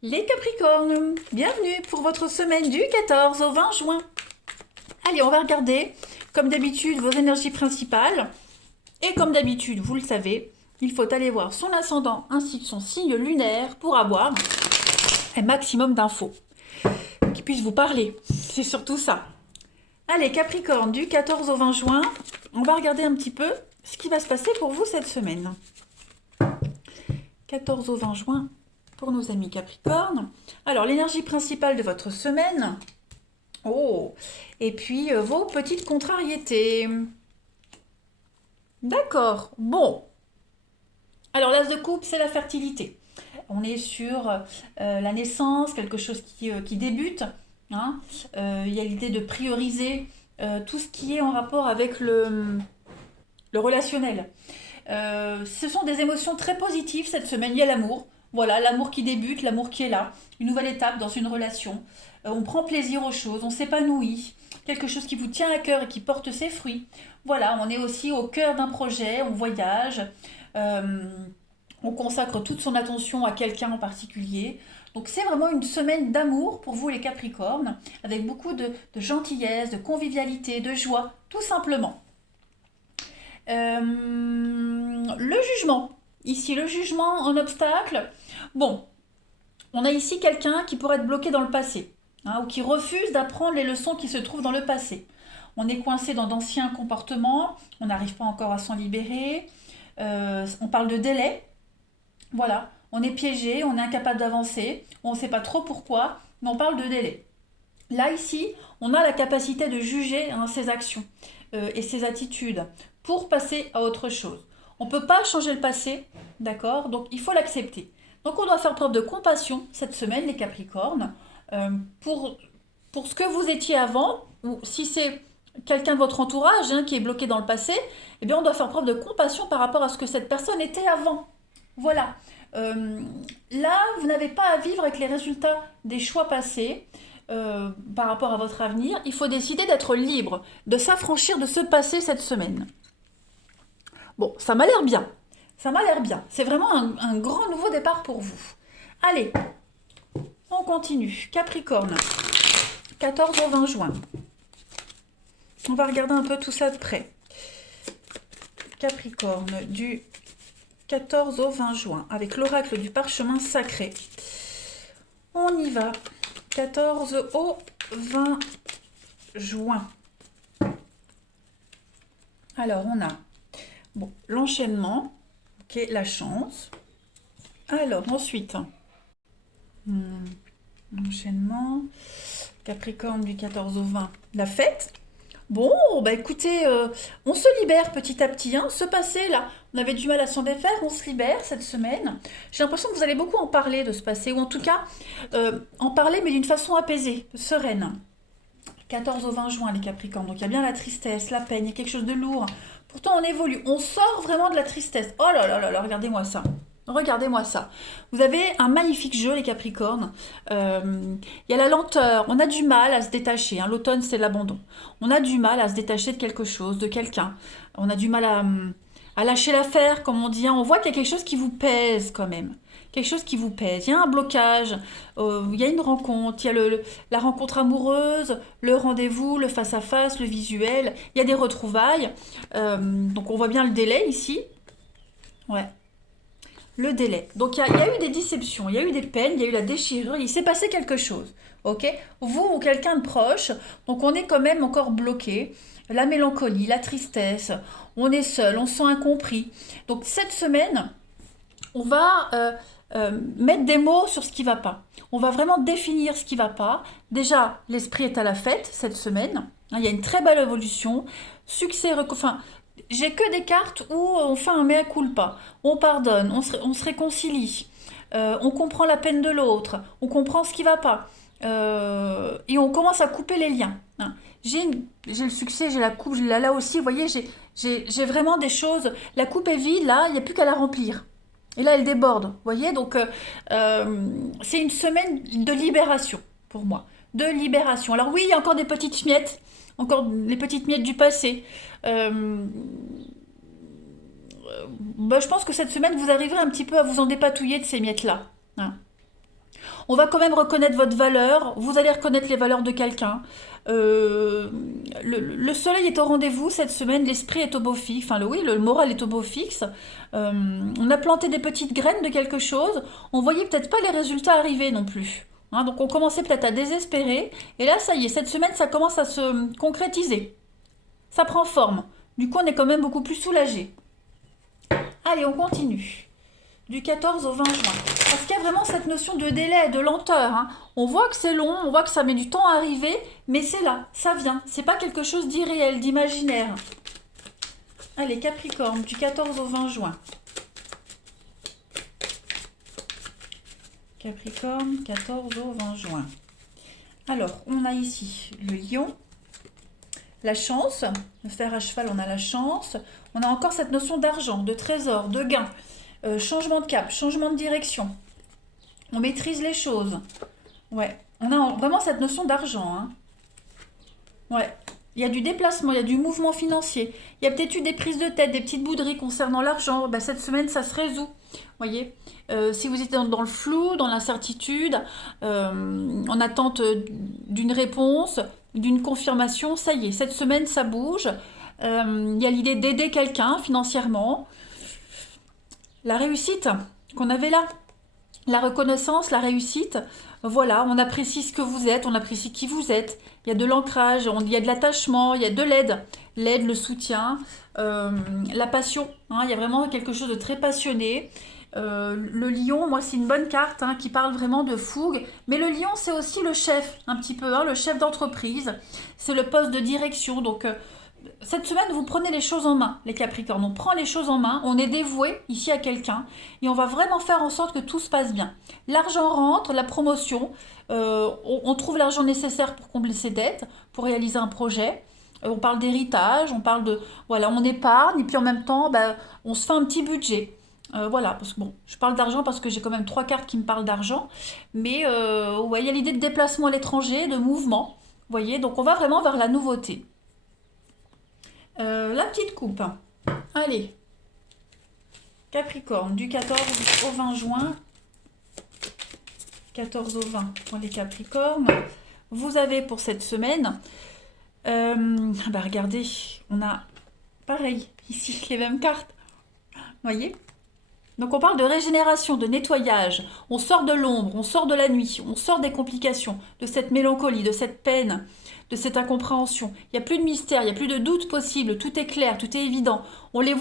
Les Capricornes, bienvenue pour votre semaine du 14 au 20 juin. Allez, on va regarder, comme d'habitude, vos énergies principales. Et comme d'habitude, vous le savez, il faut aller voir son ascendant ainsi que son signe lunaire pour avoir un maximum d'infos qui puissent vous parler. C'est surtout ça. Allez, Capricorne, du 14 au 20 juin, on va regarder un petit peu ce qui va se passer pour vous cette semaine. 14 au 20 juin pour nos amis Capricorne. Alors, l'énergie principale de votre semaine. Oh, et puis vos petites contrariétés. D'accord, bon. Alors, l'as de coupe, c'est la fertilité. On est sur la naissance, quelque chose qui débute. Hein. Il y a l'idée de prioriser tout ce qui est en rapport avec le relationnel. Ce sont des émotions très positives cette semaine. Il y a l'amour. Voilà, l'amour qui débute, l'amour qui est là. Une nouvelle étape dans une relation. On prend plaisir aux choses, on s'épanouit. Quelque chose qui vous tient à cœur et qui porte ses fruits. Voilà, on est aussi au cœur d'un projet, on voyage. euh, on consacre toute son attention à quelqu'un en particulier. Donc c'est vraiment une semaine d'amour pour vous les Capricornes, avec beaucoup de gentillesse, de convivialité, de joie, tout simplement. Le jugement. Ici, le jugement en obstacle. Bon, on a ici quelqu'un qui pourrait être bloqué dans le passé, hein, ou qui refuse d'apprendre les leçons qui se trouvent dans le passé. On est coincé dans d'anciens comportements, on n'arrive pas encore à s'en libérer. On parle de délai. Voilà, on est piégé, on est incapable d'avancer, on ne sait pas trop pourquoi, mais on parle de délai. Là, ici, on a la capacité de juger hein, ses actions et ses attitudes pour passer à autre chose. On ne peut pas changer le passé, d'accord? Donc, il faut l'accepter. Donc, on doit faire preuve de compassion cette semaine, les Capricornes, euh, pour, pour ce que vous étiez avant, ou si c'est quelqu'un de votre entourage hein, qui est bloqué dans le passé, eh bien, on doit faire preuve de compassion par rapport à ce que cette personne était avant. Voilà. Euh, Là, vous n'avez pas à vivre avec les résultats des choix passés par rapport à votre avenir. Il faut décider d'être libre, de s'affranchir de ce passé cette semaine. Bon, ça m'a l'air bien. Ça m'a l'air bien. C'est vraiment un grand nouveau départ pour vous. Allez, on continue. Capricorne, 14 au 20 juin. On va regarder un peu tout ça de près. Capricorne, du 14 au 20 juin, avec l'oracle du parchemin sacré. On y va. 14 au 20 juin. Alors, on a bon, l'enchaînement, qui est la chance. Alors, ensuite, l'enchaînement, Capricorne du 14 au 20, la fête. Bon, bah écoutez, on se libère petit à petit. Hein. Ce passé, là, on avait du mal à s'en défaire, on se libère cette semaine. J'ai l'impression que vous allez beaucoup en parler de ce passé, ou en tout cas, en parler, mais d'une façon apaisée, sereine. 14 au 20 juin, les Capricornes. Donc il y a bien la tristesse, la peine, il y a quelque chose de lourd. Pourtant, on évolue. On sort vraiment de la tristesse. Oh là là là là, regardez-moi ça. Regardez-moi ça. Vous avez un magnifique jeu, les Capricornes. Il y a la lenteur. On a du mal à se détacher. Hein. L'automne, c'est l'abandon. On a du mal à se détacher de quelque chose, de quelqu'un. On a du mal à lâcher l'affaire, comme on dit. Hein. On voit qu'il y a quelque chose qui vous pèse quand même. Quelque chose qui vous pèse. Il y a un blocage. Il y a une rencontre. Il y a la rencontre amoureuse, le rendez-vous, le face-à-face, le visuel. Il y a des retrouvailles. Donc on voit bien le délai ici. Ouais. Le délai. Donc il y a eu des déceptions, il y a eu des peines, il y a eu la déchirure, il s'est passé quelque chose. Ok? Vous ou quelqu'un de proche, donc on est quand même encore bloqué. La mélancolie, la tristesse, on est seul, on se sent incompris. Donc cette semaine, on va mettre des mots sur ce qui va pas. On va vraiment définir ce qui va pas. Déjà, l'esprit est à la fête cette semaine. Hein, il y a une très belle évolution. Succès, enfin, j'ai que des cartes où on fait un mea culpa. On pardonne, on se réconcilie. On comprend la peine de l'autre. On comprend ce qui va pas. Et on commence à couper les liens. Hein. J'ai le succès, j'ai la coupe, là aussi, vous voyez, j'ai vraiment des choses. La coupe est vide, là, il n'y a plus qu'à la remplir. Et là, elle déborde, vous voyez. Donc, c'est une semaine de libération pour moi. De libération. Alors oui, il y a encore des petites miettes, encore les petites miettes du passé. Euh, bah, je pense que cette semaine, vous arriverez un petit peu à vous en dépatouiller de ces miettes-là. Hein. On va quand même reconnaître votre valeur. Vous allez reconnaître les valeurs de quelqu'un. Le soleil est au rendez-vous cette semaine. L'esprit est au beau fixe. Enfin, oui, le moral est au beau fixe. On a planté des petites graines de quelque chose. On voyait peut-être pas les résultats arriver non plus. Hein, donc on commençait peut-être à désespérer. Et là, ça y est, cette semaine, ça commence à se concrétiser. Ça prend forme. Du coup, on est quand même beaucoup plus soulagé. Allez, on continue. Du 14 au 20 juin. Parce qu'il y a vraiment cette notion de délai, de lenteur. Hein. On voit que c'est long, on voit que ça met du temps à arriver, mais c'est là, ça vient. C'est pas quelque chose d'irréel, d'imaginaire. Allez, Capricorne, du 14 au 20 juin. Capricorne, 14 au 20 juin. Alors, on a ici le lion, la chance, le fer à cheval, on a la chance. On a encore cette notion d'argent, de trésor, de gain, changement de cap, changement de direction. On maîtrise les choses. Ouais, on a vraiment cette notion d'argent. Hein. Ouais, il y a du déplacement, il y a du mouvement financier. Il y a peut-être eu des prises de tête, des petites bouderies concernant l'argent. Ben, cette semaine, ça se résout. Voyez, si vous êtes dans le flou, dans l'incertitude, en attente d'une réponse, d'une confirmation, ça y est, cette semaine, ça bouge. Il y a l'idée d'aider quelqu'un financièrement. La réussite qu'on avait là, la reconnaissance, la réussite, voilà, on apprécie ce que vous êtes, on apprécie qui vous êtes. Il y a de l'ancrage, il y a de l'attachement, il y a de l'aide. L'aide, le soutien, la passion. Hein, il y a vraiment quelque chose de très passionné. Le lion, moi, c'est une bonne carte hein, qui parle vraiment de fougue. Mais le lion, c'est aussi le chef, un petit peu, hein, le chef d'entreprise. C'est le poste de direction. Donc, cette semaine, vous prenez les choses en main, les Capricornes. On prend les choses en main, on est dévoué ici à quelqu'un et on va vraiment faire en sorte que tout se passe bien. L'argent rentre, la promotion, on trouve l'argent nécessaire pour combler ses dettes, pour réaliser un projet. On parle d'héritage, on parle de... Voilà, on épargne et puis en même temps, bah, on se fait un petit budget. Voilà, parce que bon, je parle d'argent parce que j'ai quand même 3 cartes qui me parlent d'argent. Mais ouais, il y a l'idée de déplacement à l'étranger, de mouvement. Vous voyez, donc on va vraiment vers la nouveauté. La petite coupe. Allez. Capricorne, du 14 au 20 juin. 14 au 20 pour les Capricornes. Vous avez pour cette semaine... bah regardez, on a pareil, ici, les mêmes cartes. Voyez? Donc on parle de régénération, de nettoyage. On sort de l'ombre, on sort de la nuit, on sort des complications, de cette mélancolie, de cette peine, de cette incompréhension. Il n'y a plus de mystère, il n'y a plus de doute possible, tout est clair, tout est évident. On la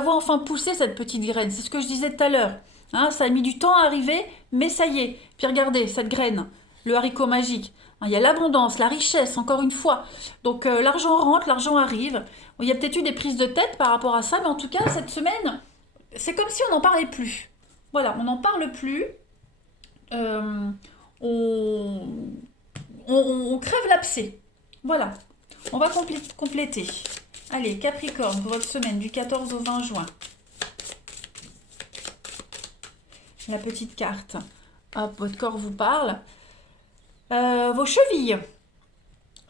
voit enfin pousser cette petite graine, c'est ce que je disais tout à l'heure. Hein, ça a mis du temps à arriver, mais ça y est. Puis regardez, cette graine, le haricot magique. Hein, il y a l'abondance, la richesse, encore une fois. Donc l'argent rentre, l'argent arrive. Il y a peut-être eu des prises de tête par rapport à ça, mais en tout cas, cette semaine... C'est comme si on n'en parlait plus. Voilà, on n'en parle plus. Euh, on, on crève l'abcès. Voilà, on va compléter. Allez, Capricorne, pour votre semaine du 14 au 20 juin. La petite carte. Hop, votre corps vous parle. Vos chevilles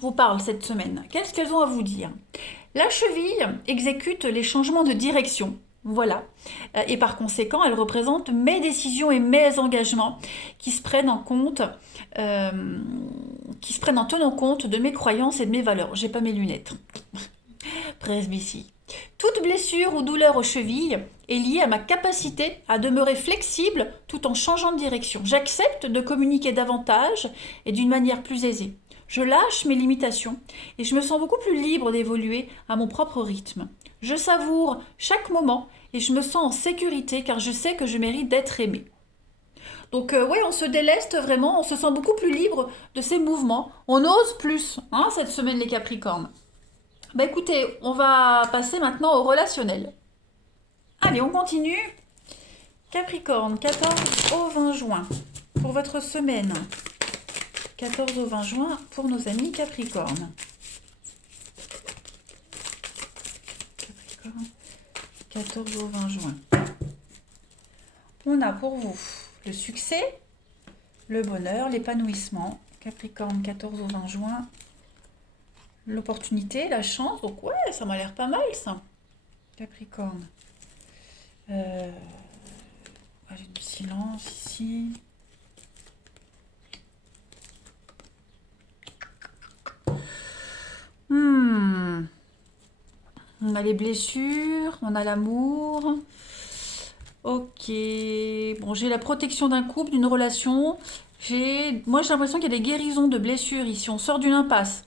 vous parlent cette semaine. Qu'est-ce qu'elles ont à vous dire? La cheville exécute les changements de direction. Voilà. Et par conséquent, elle représente mes décisions et mes engagements qui se prennent en compte, qui se prennent en tenant compte de mes croyances et de mes valeurs. J'ai pas mes lunettes. Presbytie. Toute blessure ou douleur aux chevilles est liée à ma capacité à demeurer flexible tout en changeant de direction. J'accepte de communiquer davantage et d'une manière plus aisée. Je lâche mes limitations et je me sens beaucoup plus libre d'évoluer à mon propre rythme. Je savoure chaque moment et je me sens en sécurité car je sais que je mérite d'être aimée. Donc oui, on se déleste vraiment, on se sent beaucoup plus libre de ces mouvements. On ose plus hein, cette semaine les Capricornes. Bah écoutez, on va passer maintenant au relationnel. Allez, on continue. Capricorne, 14 au 20 juin pour votre semaine. 14 au 20 juin pour nos amis Capricorne. Capricorne, 14 au 20 juin. On a pour vous le succès, le bonheur, l'épanouissement. Capricorne, 14 au 20 juin. L'opportunité, la chance. Donc ouais, ça m'a l'air pas mal ça. Capricorne. J'ai du silence ici. a les blessures, on a l'amour. Ok. Bon, j'ai la protection d'un couple, d'une relation. Moi, j'ai l'impression qu'il y a des guérisons de blessures ici. On sort d'une impasse.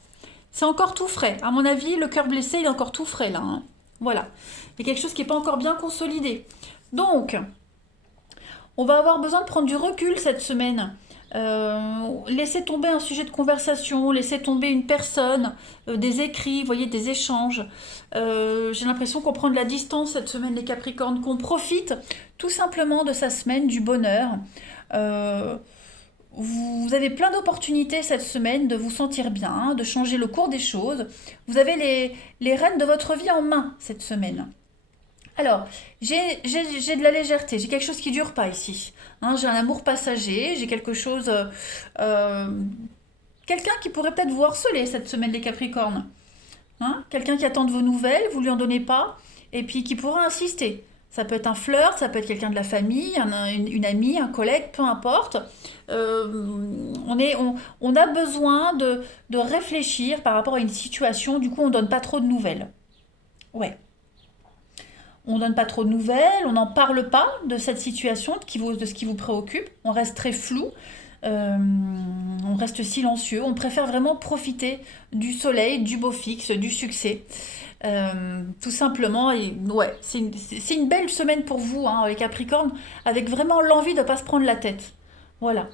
C'est encore tout frais. À mon avis, le cœur blessé, il est encore tout frais là, hein. Voilà. Il y a quelque chose qui n'est pas encore bien consolidé. Donc, on va avoir besoin de prendre du recul cette semaine. Laisser tomber un sujet de conversation, laisser tomber une personne, des écrits, vous voyez, des échanges. J'ai l'impression qu'on prend de la distance cette semaine, les Capricornes, qu'on profite tout simplement de sa semaine, du bonheur. Euh, vous avez plein d'opportunités cette semaine de vous sentir bien, de changer le cours des choses. Vous avez les rênes de votre vie en main cette semaine. Alors, j'ai de la légèreté, j'ai quelque chose qui dure pas ici. Hein, j'ai un amour passager, j'ai quelque chose... euh, quelqu'un qui pourrait peut-être vous harceler cette semaine, les Capricornes. Hein, quelqu'un qui attend de vos nouvelles, vous lui en donnez pas, et puis qui pourra insister. Ça peut être un flirt, ça peut être quelqu'un de la famille, une amie, un collègue, peu importe. On a besoin de réfléchir par rapport à une situation, du coup on donne pas trop de nouvelles. Ouais. On donne pas trop de nouvelles, on n'en parle pas de cette situation, de ce qui vous préoccupe, on reste très flou, euh, on reste silencieux, on préfère vraiment profiter du soleil, du beau fixe, du succès. Tout simplement, et ouais, c'est une belle semaine pour vous, hein, les Capricornes, avec vraiment l'envie de ne pas se prendre la tête. Voilà.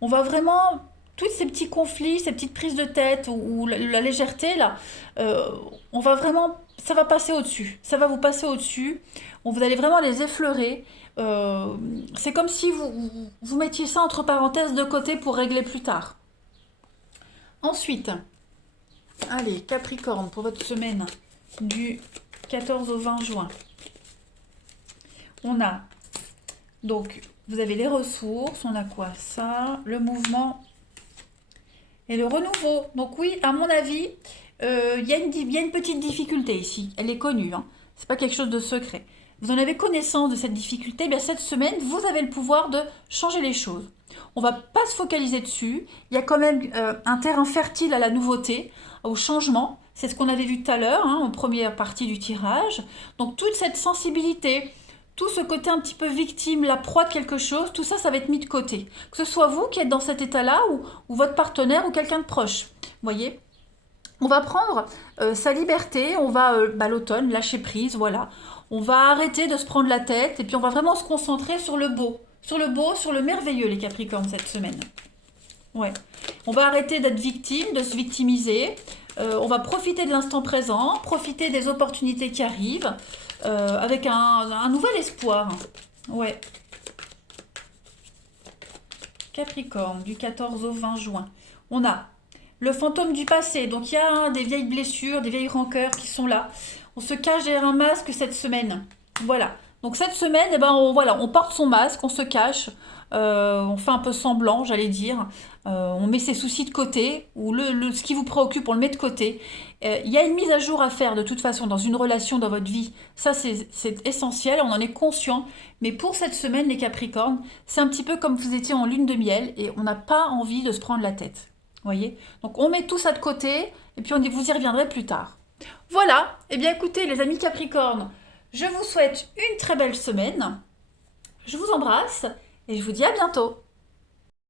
On va vraiment, tous ces petits conflits, ces petites prises de tête ou la légèreté, là, euh, on va vraiment, ça va passer au-dessus. Ça va vous passer au-dessus. Vous allez vraiment les effleurer. Euh, c'est comme si vous mettiez ça entre parenthèses de côté pour régler plus tard. Ensuite, allez, Capricorne, pour votre semaine du 14 au 20 juin. On a, donc, vous avez les ressources, on a quoi? Ça, le mouvement et le renouveau. Donc oui, à mon avis, il y a une petite difficulté ici. Elle est connue, hein. C'est pas quelque chose de secret. Vous en avez connaissance de cette difficulté, eh bien cette semaine, vous avez le pouvoir de changer les choses. On va pas se focaliser dessus. Il y a quand même un terrain fertile à la nouveauté, au changement. C'est ce qu'on avait vu tout à l'heure, hein, en première partie du tirage. Donc toute cette sensibilité, tout ce côté un petit peu victime, la proie de quelque chose, tout ça, ça va être mis de côté. Que ce soit vous qui êtes dans cet état-là ou votre partenaire ou quelqu'un de proche. Vous voyez? On va prendre sa liberté, on va, l'automne, lâcher prise, voilà. On va arrêter de se prendre la tête et puis on va vraiment se concentrer sur le beau. Sur le beau, sur le merveilleux, les Capricornes, cette semaine. Ouais. On va arrêter d'être victime, de se victimiser. On va profiter de l'instant présent, profiter des opportunités qui arrivent, avec un nouvel espoir. Ouais. Capricorne, du 14 au 20 juin. On a le fantôme du passé. Donc il y a des vieilles blessures, des vieilles rancœurs qui sont là. On se cache derrière un masque cette semaine. Voilà. Donc cette semaine, eh ben, on porte son masque, on se cache, on fait un peu semblant, j'allais dire. On met ses soucis de côté, ou ce qui vous préoccupe, on le met de côté. Il y a une mise à jour à faire de toute façon dans une relation, dans votre vie. Ça, c'est essentiel, on en est conscient. Mais pour cette semaine, les Capricornes, c'est un petit peu comme vous étiez en lune de miel et on n'a pas envie de se prendre la tête. Voyez? Donc on met tout ça de côté et puis vous y reviendrez plus tard. Voilà, eh bien écoutez les amis Capricornes, je vous souhaite une très belle semaine, je vous embrasse et je vous dis à bientôt.